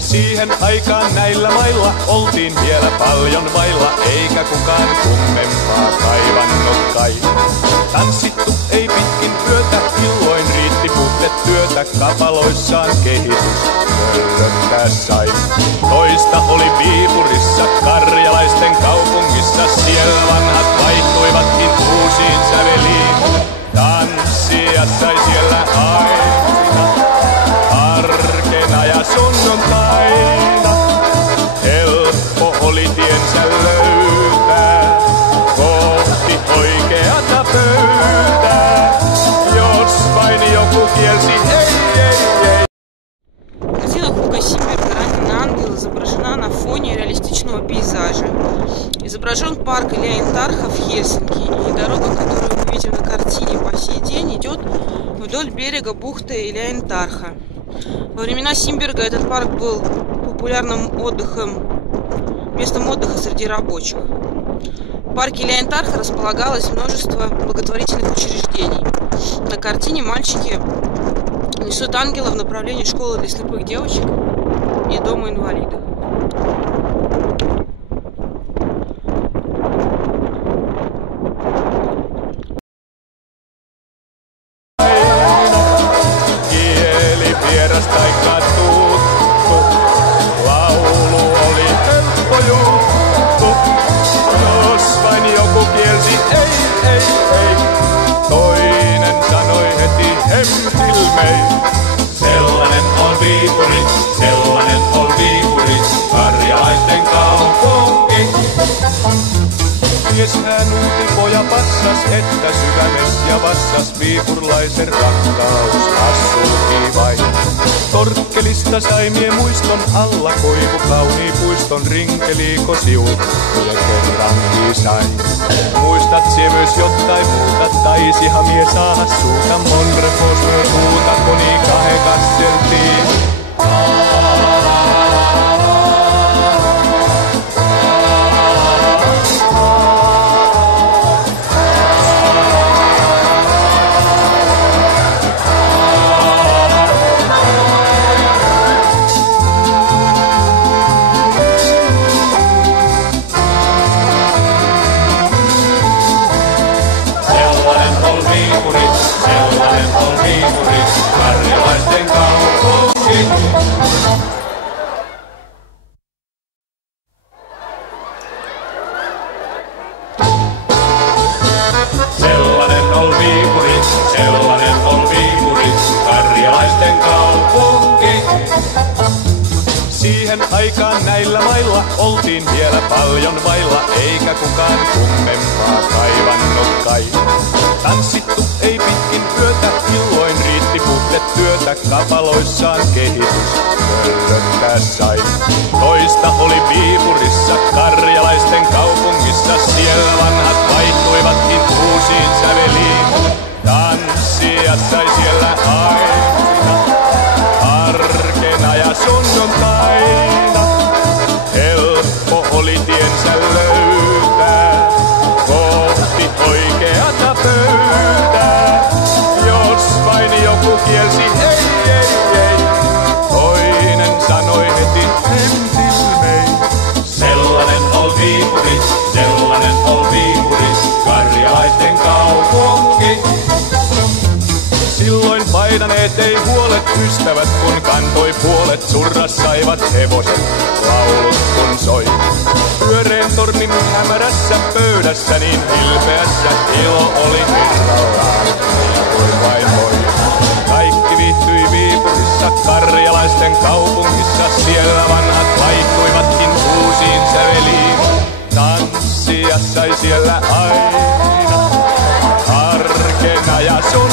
Siihen aikaan näillä mailla oltiin vielä paljon vailla, eikä kukaan kummempaa kaivannut kai. Tanssittu ei pitkin yötä, illoin riitti puhdetyötä, kapaloissaan kehitys mörröttää sai. Toista oli Viipurissa, karjalaisten kaupungissa, siellä vanhat vaihtuivatkin uusiin säveliin. Tanssia sai siellä aina, arkena ja sunnuntaina. Helppo oli tiensä löytää kohti oikeata pöytää, jos vain joku kielsi ei. Картина Хуга Симберга «Раненый ангел» изображена на фоне реалистичного пейзажа. Изображен парк Илья-Интарха в Хельсинки, и дорога, которую мы видим на картине по сей день, идет вдоль берега бухты Илья-Интарха. Во времена Симберга этот парк был популярным местом отдыха среди рабочих. В парке Илья-Интарха располагалось множество благотворительных учреждений. На картине мальчики несут ангела в направлении школы для слепых девочек и дома инвалидов. Sellainen on Viipuri, karjalaisten kaupunki. Mies hän uuti poja passas, että sydämes ja vassas viipurlaisen rakkaus assuuki vain. Torkkelista sai mie muiston alla, koivu kaunii puiston rinkeliiko siultuja kerrankin sain. Muistat sie myös jotain muuta, taisihan mie saada suuta, monrepos myös muuta, koni kahe kasseltiin. Sellainen on Viipuri, karjalaisten kaupunki. Sellainen on Viipuri, karjalaisten kaupunki. Siihen aikaan näillä mailla oltiin vielä paljon vailla, eikä kukaan kummempaa kaivannut kai. Tanssittu ei pitkin yötä, illoin riitti puhdetyötä, kapaloissaan kehitys mörröttää sai. Toista oli Viipurissa, karjalaisten kaupungissa, siellä vanhat vaihtuivatkin uusiin säveliin. Tanssia sai siellä aina, arkena ja sunnuntaina. Helppo oli tiensä löytää kohti oikeata pöytää, jos vain joku kielsi ei. Toinen sanoi heti hentilmei. Sellainen on Viipuri, karjalaisten kaupunki. Silloin painaneet ei huolet ystävät, kun kantoi puolet, surra saivat hevoset, laulut kun soi. Pyöreen tornin hämärässä pöydässä niin hilpeässä ilo oli irrallaan, niin kuin vain voi. Kaikki viihtyi Viipurissa, karjalaisten kaupungissa, siellä vanhat vaihtuivatkin uusiin säveliin. Tanssia sai siellä aina, arkena ja sun